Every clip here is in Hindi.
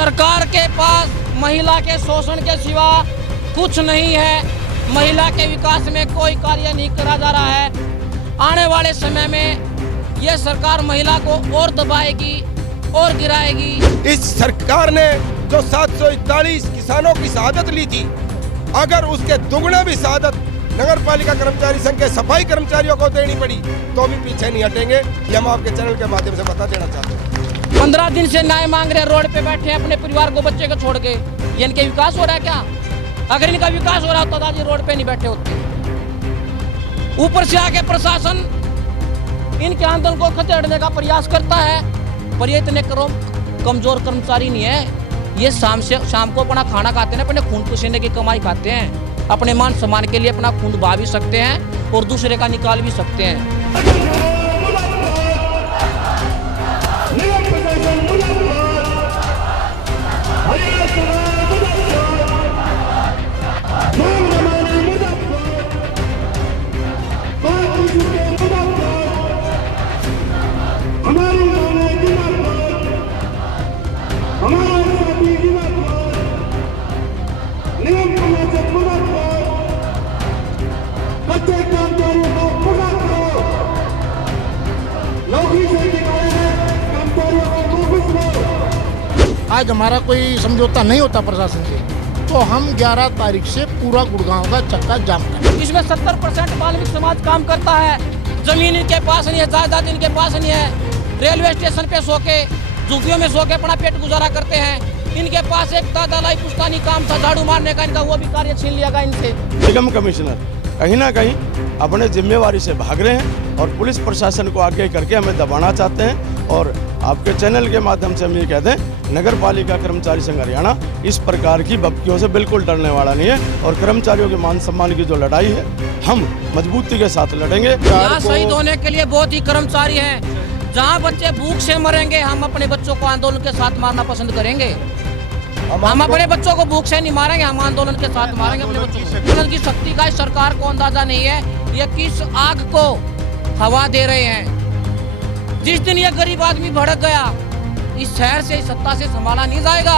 सरकार के पास महिला के शोषण के सिवा कुछ नहीं है। महिला के विकास में कोई कार्य नहीं करा जा रहा है। आने वाले समय में ये सरकार महिला को और दबाएगी और गिराएगी। इस सरकार ने जो 741 किसानों की शहादत ली थी, अगर उसके दुगने भी शहादत नगर पालिका कर्मचारी संघ के सफाई कर्मचारियों को देनी पड़ी तो भी पीछे नहीं हटेंगे। ये हम आपके चैनल के माध्यम से बता देना चाहते हैं। 15 दिन से न्याय मांग रहे, रोड पे बैठे हैं अपने परिवार को, बच्चे को छोड़ के। ये इनके विकास हो रहा है क्या? अगर इनका विकास हो रहा होता तो आज रोड पे नहीं बैठे होते। ऊपर से आके प्रशासन इनके आंदोलन को खदेड़ने का प्रयास करता है, पर ये इतने कमजोर कर्मचारी नहीं है। ये शाम को अपना खाना खाते हैं, अपने खून पसीने की कमाई खाते हैं। अपने मान सम्मान के लिए अपना खून बहा भी सकते हैं और दूसरे का निकाल भी सकते हैं। आज हमारा कोई समझौता नहीं होता प्रशासन से तो हम 11 तारीख से पूरा गुड़गांव का चक्का जाम करेंगे। इसमें 70% वाल्मीकि समाज काम करता है। जमीन इनके पास नहीं है, जायदाद इनके पास नहीं है। रेलवे स्टेशन पे सो के, झुग्गियों में सो के अपना पेट गुजारा करते हैं। इनके पास एक दादालाई पुश्तानी काम था झाड़ू मारने का, इनका वो भी कार्य छीन लिया गया इनसे। निगम कमिश्नर कहीं ना कहीं अपने जिम्मेवारी से भाग रहे हैं और पुलिस प्रशासन को आगे करके हमें दबाना चाहते हैं। और आपके चैनल के माध्यम से हम ये कहते हैं, नगर पालिका कर्मचारी संघ हरियाणा इस प्रकार की भपकियों से बिल्कुल डरने वाला नहीं है। और कर्मचारियों के मान सम्मान की जो लड़ाई है, हम मजबूती के साथ लड़ेंगे। यहाँ शहीद होने के लिए बहुत ही कर्मचारी हैं। जहाँ बच्चे भूख से मरेंगे, हम अपने बच्चों को आंदोलन के साथ मारना पसंद करेंगे। हम अपने बच्चों को भूख से नहीं मारेंगे, हम आंदोलन के साथ मारेंगे अपने बच्चों को। आंदोलन की शक्ति का इस सरकार को अंदाजा नहीं है। ये किस आग को हवा दे रहे हैं। जिस दिन ये गरीब आदमी भड़क गया, इस शहर से, इस सत्ता से संभाला नहीं जाएगा।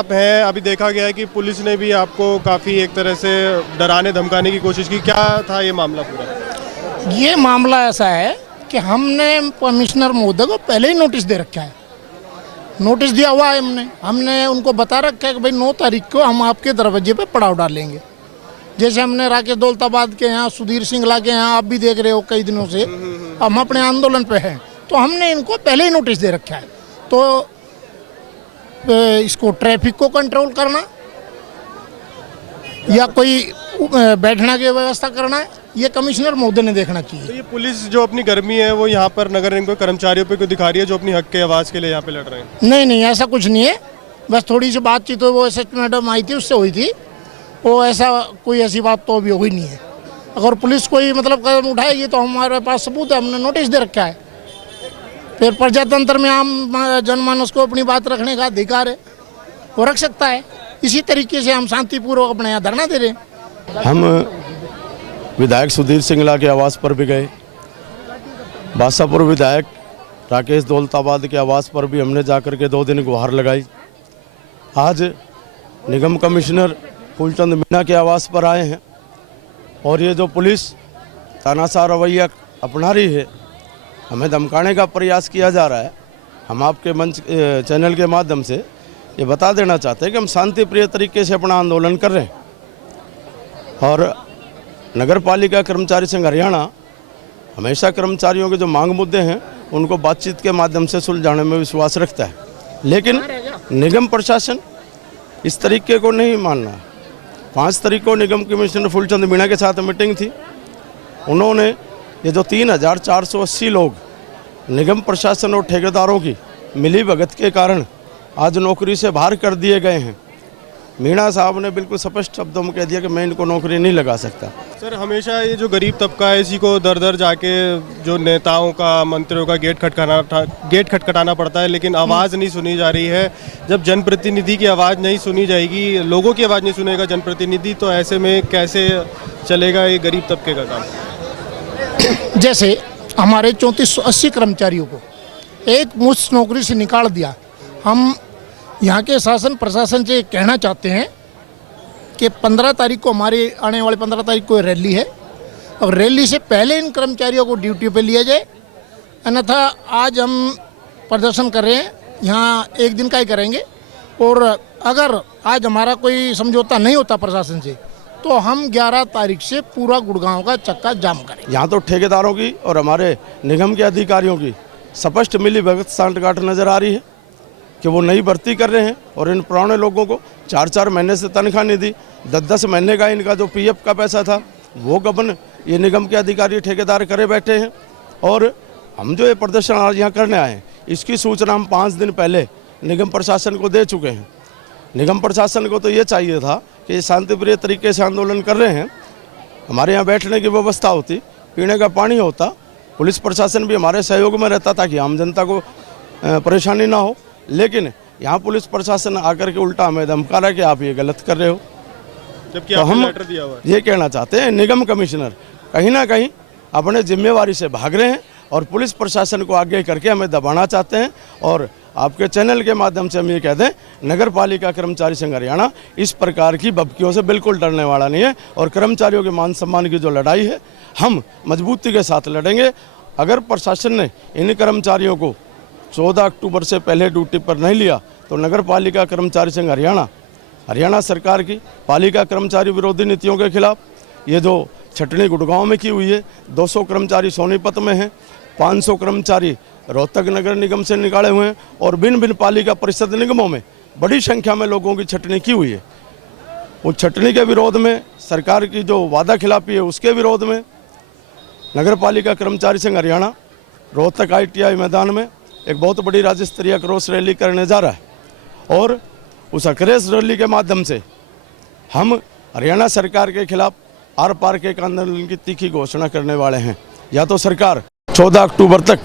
आप है, अभी देखा गया है कि पुलिस ने भी आपको काफी एक तरह से डराने धमकाने की कोशिश की। क्या था ये मामला पूरा? ये मामला ऐसा है कि हमने कमिश्नर महोदय को पहले ही नोटिस दे रखा है। नोटिस दिया हुआ है हमने उनको बता रखा है कि भाई 9 तारीख को हम आपके दरवाजे पे पड़ाव डालेंगे। जैसे हमने राकेश दौलताबाद के यहाँ, सुधीर सिंगला के यहाँ, आप भी देख रहे हो कई दिनों से हम अपने आंदोलन पे हैं, तो हमने इनको पहले ही नोटिस दे रखा है। तो इसको ट्रैफिक को कंट्रोल करना या कोई बैठने की व्यवस्था करना है, ये कमिश्नर महोदय ने देखना चाहिए। तो ये पुलिस जो अपनी गर्मी है वो यहाँ पर नगर निगम के कर्मचारियों पे क्यों दिखा रही है, जो अपनी हक के आवाज़ के लिए यहाँ पे लड़ रहे हैं? नहीं, ऐसा कुछ नहीं है। बस थोड़ी सी बातचीत वो एसएच मैडम आई थी, उससे हुई थी। वो ऐसी बात तो अभी हुई नहीं है। अगर पुलिस कोई कदम उठाएगी तो हमारे पास सबूत है, हमने नोटिस दे रखा है। फिर प्रजातंत्र में आम जनमानस को अपनी बात रखने का अधिकार है, वो रख सकता है। इसी तरीके से हम शांतिपूर्वक अपने यहाँ धरना दे रहे हैं। हम विधायक सुधीर सिंगला के आवास पर भी गए, बादशाहपुर विधायक राकेश दौलताबाद के आवास पर भी हमने जाकर के 2 दिन गुहार लगाई। आज निगम कमिश्नर फूलचंद मीणा के आवास पर आए हैं और ये जो पुलिस तानाशाह रवैया अपना रही है, हमें धमकाने का प्रयास किया जा रहा है। हम आपके मंच चैनल के माध्यम से ये बता देना चाहते हैं कि हम शांति प्रिय तरीके से अपना आंदोलन कर रहे हैं। और नगर पालिका कर्मचारी संघ हरियाणा हमेशा कर्मचारियों के जो मांग मुद्दे हैं उनको बातचीत के माध्यम से सुलझाने में विश्वास रखता है, लेकिन निगम प्रशासन इस तरीके को नहीं मानना। 5 तारीख को निगम कमिश्नर फूलचंद मीणा के साथ मीटिंग थी। उन्होंने ये जो 3480 लोग निगम प्रशासन और ठेकेदारों की मिली भगत के कारण आज नौकरी से बाहर कर दिए गए हैं। मीणा साहब ने बिल्कुल स्पष्ट शब्दों में कह दिया कि मैं इनको नौकरी नहीं लगा सकता। सर, हमेशा ये जो गरीब तबका है इसी को दर दर जाके जो नेताओं का, मंत्रियों का गेट खटखटाना पड़ता है, लेकिन आवाज़ नहीं सुनी जा रही है। जब जनप्रतिनिधि की आवाज़ नहीं सुनी जाएगी, लोगों की आवाज़ नहीं सुनेगा जनप्रतिनिधि, तो ऐसे में कैसे चलेगा ये गरीब तबके का काम? जैसे हमारे 3480 कर्मचारियों को एक मुश्त नौकरी से निकाल दिया। हम यहाँ के शासन प्रशासन से कहना चाहते हैं कि 15 तारीख को हमारी आने वाले 15 तारीख को रैली है और रैली से पहले इन कर्मचारियों को ड्यूटी पे लिया जाए, अन्यथा आज हम प्रदर्शन कर रहे हैं, यहाँ एक दिन का ही करेंगे। और अगर आज हमारा कोई समझौता नहीं होता प्रशासन से तो हम 11 तारीख से पूरा गुड़गांव का चक्का जाम करेंगे। यहाँ तो ठेकेदारों की और हमारे निगम के अधिकारियों की स्पष्ट मिली भगत सांठगांठ नज़र आ रही है कि वो नई भर्ती कर रहे हैं और इन पुराने लोगों को 4-4 महीने से तनख्वाह नहीं दी, 10-10 महीने का इनका जो पीएफ का पैसा था वो गबन ये निगम के अधिकारी ठेकेदार करे बैठे हैं। और हम जो ये प्रदर्शन आज यहाँ करने आए हैं इसकी सूचना हम 5 दिन पहले निगम प्रशासन को दे चुके हैं। निगम प्रशासन को तो ये चाहिए था कि ये शांतिप्रिय तरीके से आंदोलन कर रहे हैं, हमारे यहाँ बैठने की व्यवस्था होती, पीने का पानी होता, पुलिस प्रशासन भी हमारे सहयोग में रहता ताकि आम जनता को परेशानी ना हो। लेकिन यहाँ पुलिस प्रशासन आकर के उल्टा हमें धमका रहा है कि आप ये गलत कर रहे हो। जबकि तो आपने हम लेटर दिया हुआ है। ये कहना चाहते हैं निगम कमिश्नर कहीं ना कहीं अपने जिम्मेवारी से भाग रहे हैं और पुलिस प्रशासन को आगे करके हमें दबाना चाहते हैं। और आपके चैनल के माध्यम से हम ये कहते हैं नगर पालिका कर्मचारी संघ हरियाणा इस प्रकार की भभकियों से बिल्कुल डरने वाला नहीं है और कर्मचारियों के मान सम्मान की जो लड़ाई है हम मजबूती के साथ लड़ेंगे। अगर प्रशासन ने इन कर्मचारियों को 14 अक्टूबर से पहले ड्यूटी पर नहीं लिया तो नगर पालिका कर्मचारी संघ हरियाणा सरकार की पालिका कर्मचारी विरोधी नीतियों के खिलाफ ये जो छटनी गुड़गांव में की हुई है, 200 कर्मचारी सोनीपत में हैं, 500 कर्मचारी रोहतक नगर निगम से निकाले हुए हैं और भिन्न भिन्न पालिका परिषद निगमों में बड़ी संख्या में लोगों की छटनी की हुई है। उस छटनी के विरोध में, सरकार की जो वादा खिलाफी है उसके विरोध में नगर पालिका कर्मचारी संघ हरियाणा रोहतक ITI मैदान में एक बहुत बड़ी राज्य स्तरीय क्रॉस रैली करने जा रहा है। और उस क्रॉस रैली के माध्यम से हम हरियाणा सरकार के खिलाफ आर पार के एक आंदोलन की तीखी घोषणा करने वाले हैं। या तो सरकार 14 अक्टूबर तक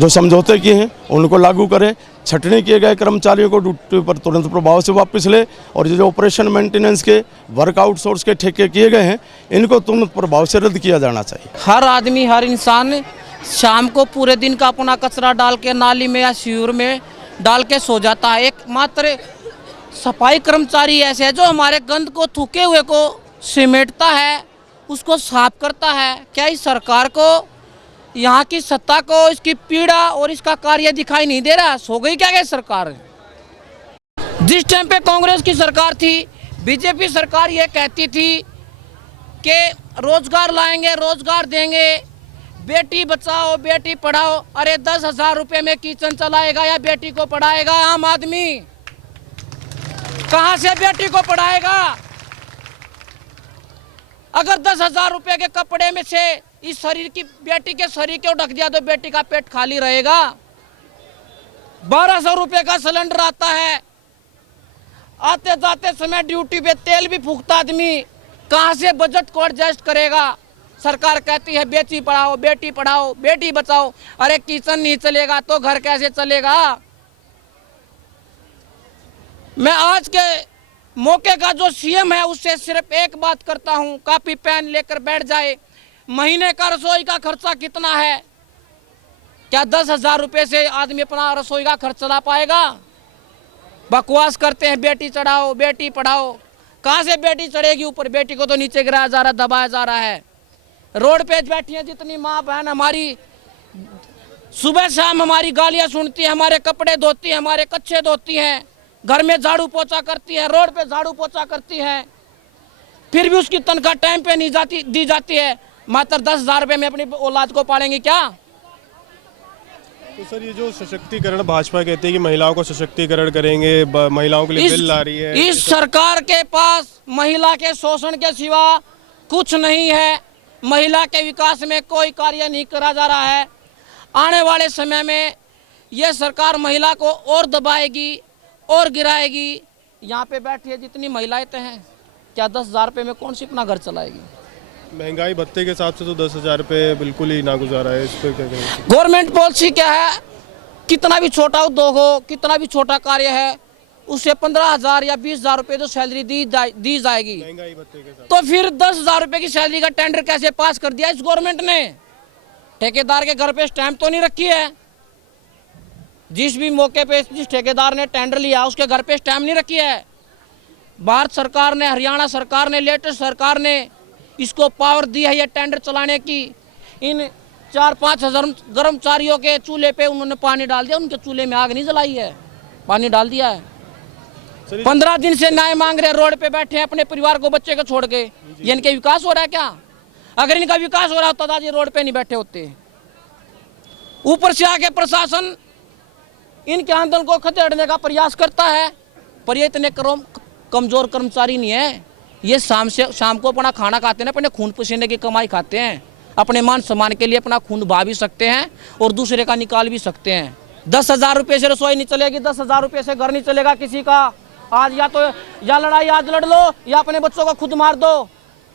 जो समझौते किए हैं उनको लागू करे, छटनी किए गए कर्मचारियों को ड्यूटी पर तुरंत प्रभाव से वापस ले और ये जो ऑपरेशन मेंटेनेंस के वर्क आउटसोर्स के ठेके किए गए हैं इनको तुरंत प्रभाव से रद्द किया जाना चाहिए। हर आदमी, हर इंसान शाम को पूरे दिन का अपना कचरा डाल के नाली में या सीवर में डाल के सो जाता है। एकमात्र सफाई कर्मचारी ऐसे है जो हमारे गंद को, थूके हुए को सिमेटता है, उसको साफ करता है। क्या इस सरकार को, यहाँ की सत्ता को इसकी पीड़ा और इसका कार्य दिखाई नहीं दे रहा? सो गई क्या सरकार? जिस टाइम पे कांग्रेस की सरकार थी, बीजेपी सरकार ये कहती थी कि रोजगार लाएंगे, रोजगार देंगे, बेटी बचाओ बेटी पढ़ाओ। अरे 10,000 रुपये में किचन चलाएगा या बेटी को पढ़ाएगा आम आदमी? कहाँ से बेटी को पढ़ाएगा? अगर 10,000 रुपये के कपड़े में से इस शरीर की, बेटी के शरीर को ढक दिया तो बेटी का पेट खाली रहेगा। 1200 रुपये का सिलेंडर आता है, आते जाते समय ड्यूटी पे तेल भी फूकता आदमी, कहाँ से बजट को एडजस्ट करेगा? सरकार कहती है बेटी पढ़ाओ बेटी बचाओ। अरे किचन नहीं चलेगा तो घर कैसे चलेगा? मैं आज के मौके का जो सीएम है उससे सिर्फ एक बात करता हूं, कॉपी पेन लेकर बैठ जाए। महीने का रसोई का खर्चा कितना है? क्या 10,000 रुपये से आदमी अपना रसोई का खर्च चला पाएगा? बकवास करते हैं बेटी चढ़ाओ बेटी पढ़ाओ। कहाँ से बेटी चढ़ेगी ऊपर? बेटी को तो नीचे गिराया जा रहा, दबाया जा रहा है। रोड पे बैठी है जितनी माँ बहन हमारी, सुबह शाम हमारी गालियाँ सुनती है, हमारे कपड़े धोती है, हमारे कच्चे धोती हैं, घर में झाड़ू पोछा करती है, रोड पे झाड़ू पोछा करती है, फिर भी उसकी तनख्वाह टाइम पे नहीं दी जाती है। मात्र 10,000 रुपये में अपनी औलाद को पालेंगे क्या? तो सर ये जो सशक्तिकरण भाजपा कहती है कि महिलाओं को सशक्तिकरण करेंगे, महिलाओं के लिए बिल ला रही है, इस सरकार के पास महिला के शोषण के सिवा कुछ नहीं है। महिला के विकास में कोई कार्य नहीं करा जा रहा है। आने वाले समय में यह सरकार महिला को और दबाएगी और गिराएगी। यहाँ पे बैठी है जितनी महिलाएं हैं, क्या 10,000 रुपये में कौन सी अपना घर चलाएगी? महंगाई भत्ते के हिसाब से तो 10,000 रुपये बिल्कुल ही नागुजारा है। इस पर क्या कहेंगे? गवर्नमेंट पॉलिसी क्या है? कितना भी छोटा उद्योग हो, कितना भी छोटा कार्य है, उसे 15,000 या 20,000 रुपये जो सैलरी दी जाएगी, महंगाई भत्ते के साथ। तो फिर 10,000 रुपये की सैलरी का टेंडर कैसे पास कर दिया इस गवर्नमेंट ने? ठेकेदार के घर पे स्टैंप तो नहीं रखी है? जिस भी मौके पे जिस ठेकेदार ने टेंडर लिया उसके घर पे स्टैम्प नहीं रखी है। भारत सरकार ने, हरियाणा सरकार ने, लेटेस्ट सरकार ने इसको पावर दी है ये टेंडर चलाने की। इन 4-5 हजार कर्मचारियों के चूल्हे पे उन्होंने पानी डाल दिया, उनके चूल्हे में आग नहीं जलाई है, पानी डाल दिया है। 15 दिन से न्याय मांग रहे, रोड पे बैठे हैं अपने परिवार को, बच्चे को छोड़ के। ये इनके विकास हो रहा है क्या? अगर इनका विकास हो रहा होता तो आज ये रोड पे नहीं बैठे होते। ऊपर से आके प्रशासन इनके आंदोलन को खदेड़ने का प्रयास करता है, पर ये इतने कमजोर कर्मचारी नहीं है। ये शाम को अपना खाना खाते हैं, अपने खून पसीने की कमाई खाते हैं, अपने मान सम्मान के लिए अपना खून बहा भी सकते हैं और दूसरे का निकाल भी सकते हैं। 10,000 रुपये से रसोई नहीं चलेगी, 10,000 रुपये से घर नहीं चलेगा किसी का। आज या लड़ाई आज लड़ लो या अपने बच्चों को खुद मार दो,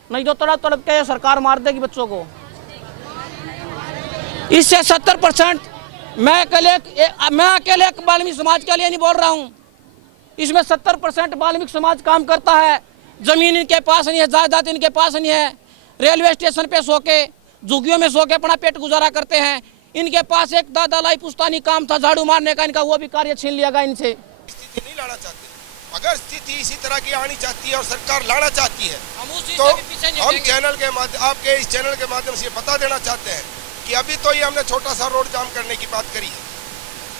नहीं तो तड़प तड़प के सरकार मार देगी बच्चों को। इससे 70% मैं अकेले वाल्मीकि समाज के लिए नहीं बोल रहा हूँ, इसमें 70% वाल्मीकि समाज काम करता है। जमीन इनके पास नहीं है, जायदाद इनके पास नहीं है, रेलवे स्टेशन पे सो के, झुग्गियों में सो के अपना पेट गुजारा करते हैं। इनके पास एक दादालाई पुश्तानी काम था झाड़ू मारने का, इनका वो भी कार्य छीन लिया गया इनसे। स्थिति नहीं लाना चाहते। अगर स्थिति इसी तरह की आनी चाहती है और सरकार लाना चाहती है तो हम चैनल के माध्यम, आपके इस चैनल के माध्यम से बता देना चाहते हैं कि अभी तो ये हमने छोटा सा रोड जाम करने की बात करी है,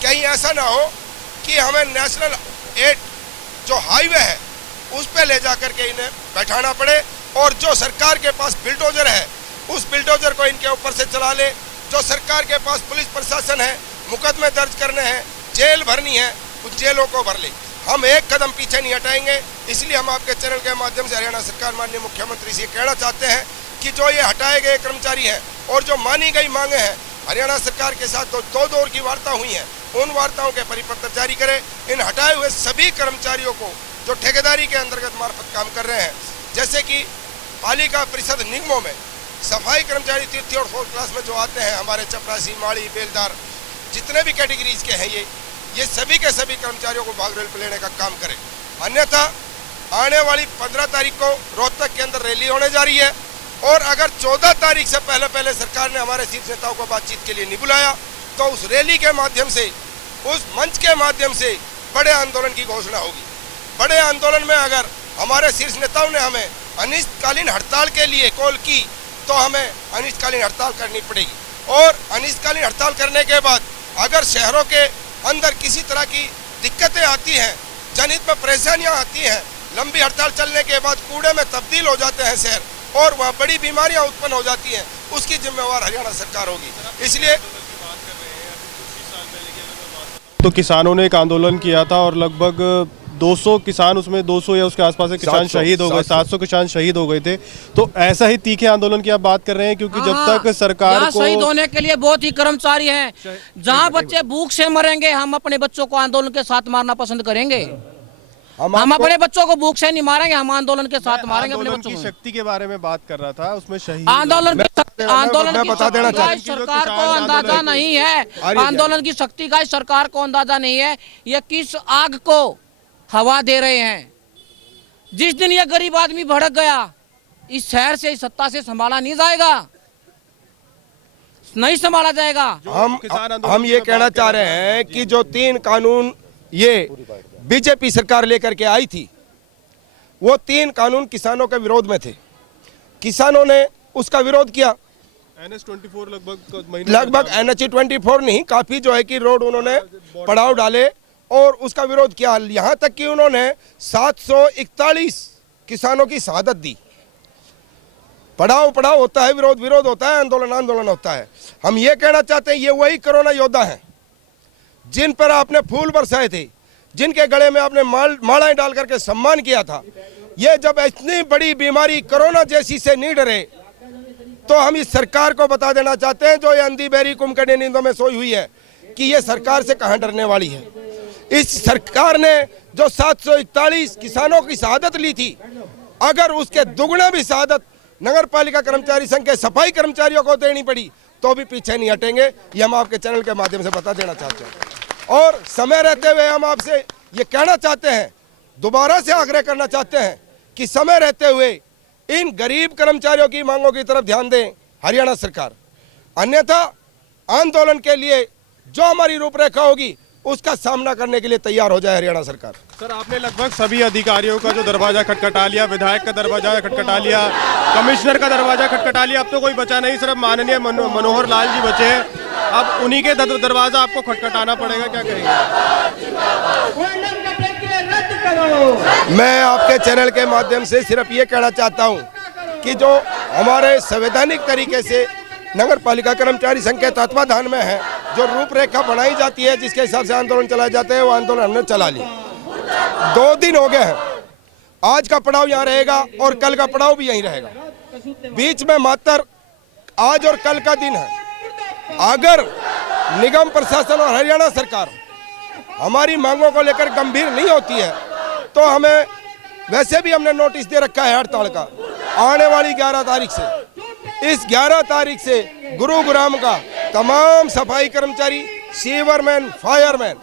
कहीं ऐसा ना हो कि हमें नेशनल 8 जो हाईवे है उस पे ले जा करके इन्हें बैठाना पड़े और जो सरकार के पास बिल्डोजर है उस बिल्डोजर को इनके ऊपर से चला ले। जो सरकार के पास पुलिस प्रशासन है, मुकदमे दर्ज करने हैं, जेल भरनी है, उस जेलों को भर ले। हम एक कदम पीछे नहीं हटाएंगे। इसलिए हम आपके चैनल के माध्यम से हरियाणा सरकार, माननीय मुख्यमंत्री से कहना चाहते हैं कि जो ये हटाए गए कर्मचारी हैं और जो मानी गई मांगे हैं, हरियाणा सरकार के साथ 2 दौर की वार्ता हुई है, उन वार्ताओं के परिपत्र जारी करें। इन हटाए हुए सभी कर्मचारियों को जो ठेकेदारी के अंतर्गत मार्फत काम कर रहे हैं, जैसे कि पालिका परिषद निगमों में सफाई कर्मचारी 3th और 4th क्लास में जो आते हैं, हमारे चपरासी, माड़ी, बेलदार, जितने भी कैटेगरीज के हैं ये सभी के सभी कर्मचारियों को भाग रेल पे लेने का काम करें। अन्यथा आने वाली 15 तारीख को रोहतक के अंदर रैली होने जा रही है और अगर 14 तारीख से पहले सरकार ने हमारे शीर्ष नेताओं को बातचीत के लिए नहीं बुलाया तो उस रैली के माध्यम से, उस मंच के माध्यम से बड़े आंदोलन की घोषणा होगी। बड़े आंदोलन में अगर हमारे शीर्ष नेताओं ने हमें अनिश्चितकालीन हड़ताल के लिए कॉल की तो हमें अनिश्चितकालीन हड़ताल करनी पड़ेगी और अनिश्चितकालीन हड़ताल करने के बाद अगर शहरों के अंदर किसी तरह की दिक्कतें आती हैं, जनहित में परेशानियां आती हैं, लंबी हड़ताल चलने के बाद कूड़े में तब्दील हो जाते हैं शहर और वहाँ बड़ी बीमारियां उत्पन्न हो जाती हैं, उसकी जिम्मेवार हरियाणा सरकार होगी। इसलिए तो किसानों ने एक आंदोलन किया था और लगभग 200 किसान, उसमें 200 या उसके आसपास के किसान शहीद हो गए, 700 किसान शहीद हो गए थे। तो ऐसा ही तीखे आंदोलन की आप बात कर रहे हैं, क्योंकि जब तक सरकार को शहीद होने के लिए बहुत ही कर्मचारी हैं, जहां बच्चे भूख से मरेंगे हम अपने बच्चों को आंदोलन के साथ मारना पसंद करेंगे। हम अपने बच्चों को भूख से नहीं मारेंगे, हम आंदोलन के साथ मारेंगे अपने बच्चों को। शक्ति के बारे में बात कर रहा था, उसमें शहीद आंदोलन की बता देना शक्ति का सरकार को अंदाजा नहीं है, आंदोलन की शक्ति का सरकार को अंदाजा नहीं है। ये किस आग को हवा दे रहे हैं। जिस दिन ये गरीब आदमी भड़क गया, इस शहर से, इस सत्ता से संभाला नहीं जाएगा, नहीं संभाला जाएगा। हम ये कहना चाह रहे हैं कि जो 3 कानून ये बीजेपी सरकार लेकर के आई थी, वो 3 कानून किसानों के विरोध में थे। किसानों ने उसका विरोध किया। NH-24 लगभग NH-24 नहीं, काफी जो है कि रोड उन्होंने पड़ाव डाले और उसका विरोध किया। यहाँ तक कि उन्होंने 741 किसानों की शहादत दी। पड़ाव होता है, विरोध होता है, आंदोलन होता है। हम ये कहना चाहते हैं, ये वही कोरोना योद्धा हैं जिन पर आपने फूल बरसाए थे, जिनके गले में आपने मालाएं डाल करके सम्मान किया था। ये जब इतनी बड़ी बीमारी कोरोना जैसी से नहीं डरे तो हम इस सरकार को बता देना चाहते हैं, जो ये अंधी बहरी कुंभकर्णी नींदों में सोई हुई है, कि ये सरकार से कहां डरने वाली है। इस सरकार ने जो 741 किसानों की शहादत ली थी, अगर उसके दुगना भी शहादत नगर पालिका कर्मचारी संघ के सफाई कर्मचारियों को देनी पड़ी तो भी पीछे नहीं हटेंगे। ये हम आपके चैनल के माध्यम से बता देना चाहते हैं और समय रहते हुए हम आपसे ये कहना चाहते हैं, दोबारा से आग्रह करना चाहते हैं कि समय रहते हुए इन गरीब कर्मचारियों की मांगों की तरफ ध्यान दें हरियाणा सरकार। अन्यथा आंदोलन के लिए जो हमारी रूपरेखा होगी उसका सामना करने के लिए तैयार हो जाए हरियाणा सरकार। सर, आपने लगभग सभी अधिकारियों का जो दरवाजा खटखटा लिया, विधायक का दरवाजा खटखटा लिया, कमिश्नर का दरवाजा खटखटा लिया, अब तो कोई बचा नहीं, सिर्फ माननीय मनोहर लाल जी बचे हैं। अब उन्हीं के दरवाजा आपको खटखटाना पड़ेगा, क्या कहेंगे? मैं आपके चैनल के माध्यम से सिर्फ ये कहना चाहता हूँ कि जो हमारे संवैधानिक तरीके से नगर पालिका कर्मचारी संघ के तत्वाधान में है, जो रूपरेखा बनाई जाती है, जिसके हिसाब से आंदोलन चलाए जाते हैं, वो आंदोलन हमने चला लिया। 2 दिन हो गए हैं, आज का पड़ाव यहाँ रहेगा और कल का पड़ाव भी यहीं रहेगा। बीच में मात्र आज और कल का दिन है। अगर निगम प्रशासन और हरियाणा सरकार हमारी मांगों को लेकर गंभीर नहीं होती है तो हमें, वैसे भी हमने नोटिस दे रखा है हड़ताल का, आने वाली 11 तारीख से, इस 11 तारीख से गुरुग्राम का तमाम सफाई कर्मचारी, सीवरमैन, फायरमैन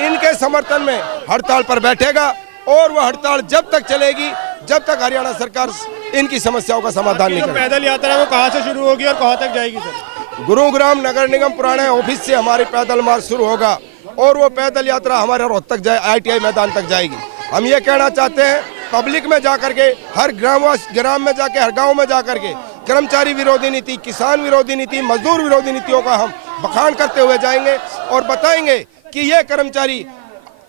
इनके समर्थन में हड़ताल पर बैठेगा और वह हड़ताल जब तक चलेगी जब तक हरियाणा सरकार इनकी समस्याओं का समाधान नहीं करेगी। पैदल यात्रा वो कहाँ से शुरू होगी और कहाँ तक जाएगी सर? गुरुग्राम नगर निगम पुराने ऑफिस से हमारी पैदल मार्च शुरू होगा और वो पैदल यात्रा हमारे रोहतक जाए, ITI मैदान तक जाएगी। हम ये कहना चाहते हैं, पब्लिक में जाकर के, हर ग्राम में जाके, हर गांव में जाकर के कर्मचारी विरोधी नीति, किसान विरोधी नीति, मजदूर विरोधी नीतियों का हम बखान करते हुए जाएंगे और बताएंगे कि ये कर्मचारी,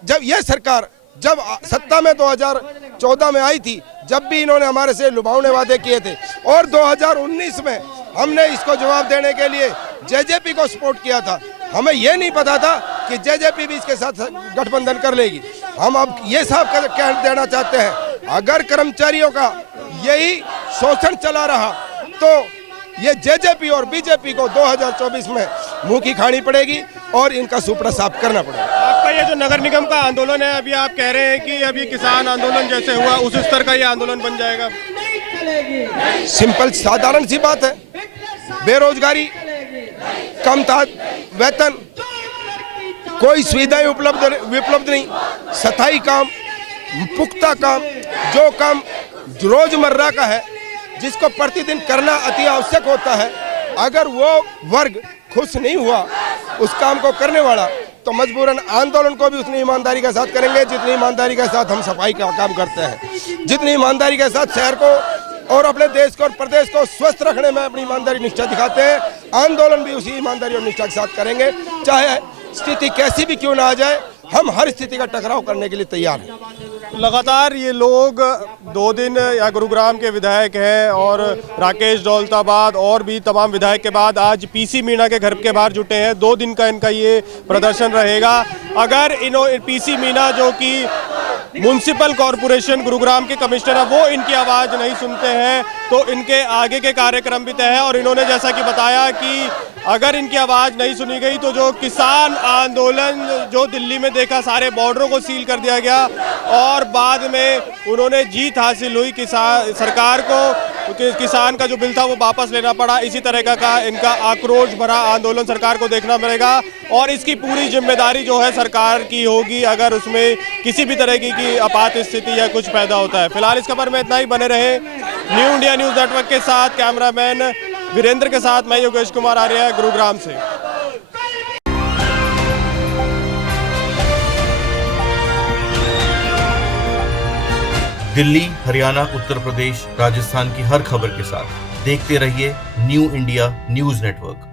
जब ये सरकार जब सत्ता में 2014 में आई थी, जब भी इन्होंने हमारे से लुभावने वादे किए थे और 2019 में हमने इसको जवाब देने के लिए JJP को सपोर्ट किया था। हमें ये नहीं पता था कि JJP भी इसके साथ गठबंधन कर लेगी। हम अब ये साफ कह देना चाहते हैं, अगर कर्मचारियों का यही शोषण चला रहा तो ये JJP और BJP को 2024 में मुंह की खानी पड़ेगी और इनका सुपड़ा साफ करना पड़ेगा। आपका ये जो नगर निगम का आंदोलन है, अभी आप कह रहे हैं कि अभी किसान आंदोलन जैसे हुआ उस स्तर का ये आंदोलन बन जाएगा? सिंपल साधारण सी बात है, बेरोजगारी, कम वेतन, कोई सुविधाएं उपलब्ध नहीं, स्थायी काम, पुख्ता काम, जो काम रोजमर्रा का है जिसको प्रतिदिन करना अति आवश्यक होता है, अगर वो वर्ग खुश नहीं हुआ उस काम को करने वाला तो मजबूरन आंदोलन को भी उतनी ईमानदारी के साथ करेंगे जितनी ईमानदारी के साथ हम सफाई का काम करते हैं, जितनी ईमानदारी के साथ शहर को और अपने देश को और प्रदेश को स्वस्थ रखने में अपनी ईमानदारी निष्ठा दिखाते हैं, आंदोलन भी उसी ईमानदारी और निष्ठा के साथ करेंगे। चाहे स्थिति कैसी भी क्यों ना आ जाए, हम हर स्थिति का टकराव करने के लिए तैयार हैं। लगातार ये लोग 2 दिन या गुरुग्राम के विधायक हैं और राकेश दौलताबाद और भी तमाम विधायक के बाद आज PC मीणा के घर के बाहर जुटे हैं। 2 दिन का इनका ये प्रदर्शन रहेगा। अगर PC मीणा जो कि म्युनिसिपल कॉरपोरेशन गुरुग्राम के कमिश्नर है, वो इनकी आवाज़ नहीं सुनते हैं तो इनके आगे के कार्यक्रम भी तय है। और इन्होंने जैसा कि बताया कि अगर इनकी आवाज़ नहीं सुनी गई तो जो किसान आंदोलन जो दिल्ली में देखा, सारे बॉर्डरों को सील कर दिया गया और बाद में उन्होंने जीत हासिल हुई, सरकार को किसान का जो बिल था वो वापस लेना पड़ा। इसी तरह का इनका आक्रोश भरा आंदोलन सरकार को देखना पड़ेगा और इसकी पूरी जिम्मेदारी जो है सरकार की होगी अगर उसमें किसी भी तरह की आपात स्थिति या कुछ पैदा होता है। फिलहाल इस खबर में इतना ही। बने रहे न्यू इंडिया न्यूज़ नेटवर्क के साथ। कैमरामैन वीरेंद्र के साथ मैं योगेश कुमार आर्य, गुरुग्राम से। दिल्ली, हरियाणा, उत्तर प्रदेश, राजस्थान की हर खबर के साथ देखते रहिए न्यू इंडिया न्यूज़ नेटवर्क।